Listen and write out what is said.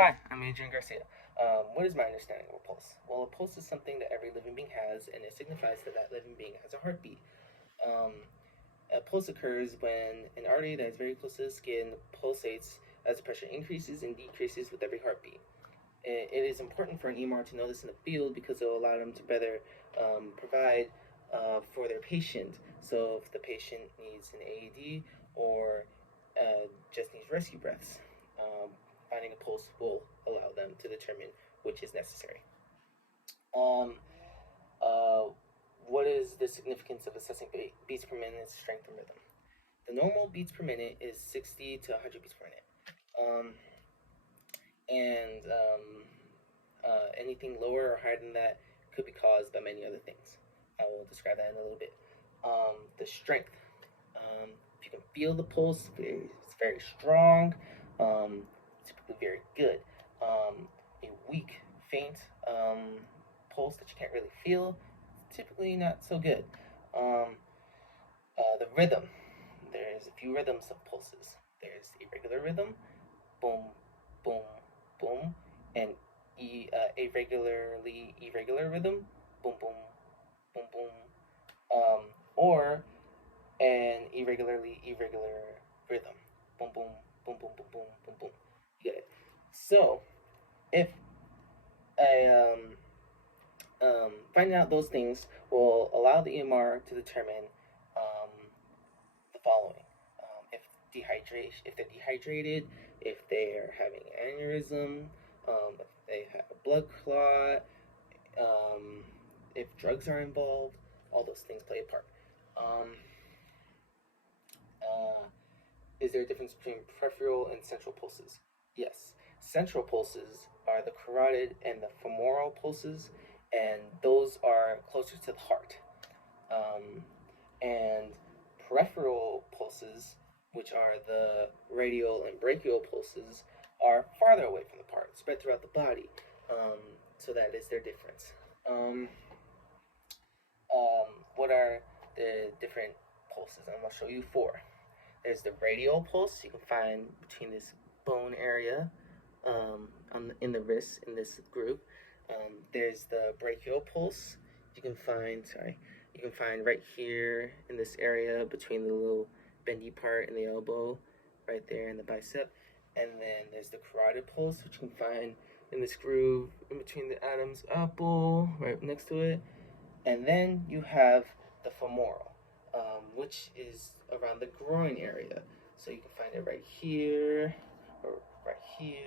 Hi, I'm Adrian Garcia. What is my understanding of a pulse? Well, a pulse is something that every living being has, and it signifies that that living being has a heartbeat. Um, a pulse occurs when an artery that is very close to the skin pulsates as the pressure increases and decreases with every heartbeat. It is important for an EMR to know this in the field because it will allow them to better provide for their patient. So if the patient needs an AED or just needs rescue breaths, finding a pulse will allow them to determine which is necessary. Um, uh, what is the significance of assessing beats per minute, strength, and rhythm? The normal beats per minute is 60 to 100 beats per minute. Um, and anything lower or higher than that could be caused by many other things. I will describe that in a little bit. The strength. If you can feel the pulse, it's very strong, typically very good. A weak, faint pulse that you can't really feel, typically not so good. Um, the rhythm. There's a few rhythms of pulses. There's irregular rhythm, boom, boom, boom, and irregular rhythm, boom, boom, boom, boom, or an irregular rhythm, boom, boom, boom, boom, boom, boom, boom, boom. You get it. So if I finding out those things will allow the EMR to determine um, the following: if they're dehydrated, if they're having aneurysm, if they have a blood clot, if drugs are involved, all those things play a part. Um, uh, is there a difference between peripheral and central pulses? Yes. Central pulses are the carotid and the femoral pulses, and those are closer to the heart. And peripheral pulses, which are the radial and brachial pulses, are farther away from the heart, spread throughout the body. So that is their difference. Um, what are the different pulses? I'm going to show you four. There's the radial pulse you can find between this bone area in the wrist in this group. There's the brachial pulse you can find right here in this area between the little bendy part in the elbow, right there in the bicep. And then there's the carotid pulse, which you can find in this groove in between the Adam's apple, right next to it. And then you have the femoral, which is around the groin area. So you can find it right here or right here.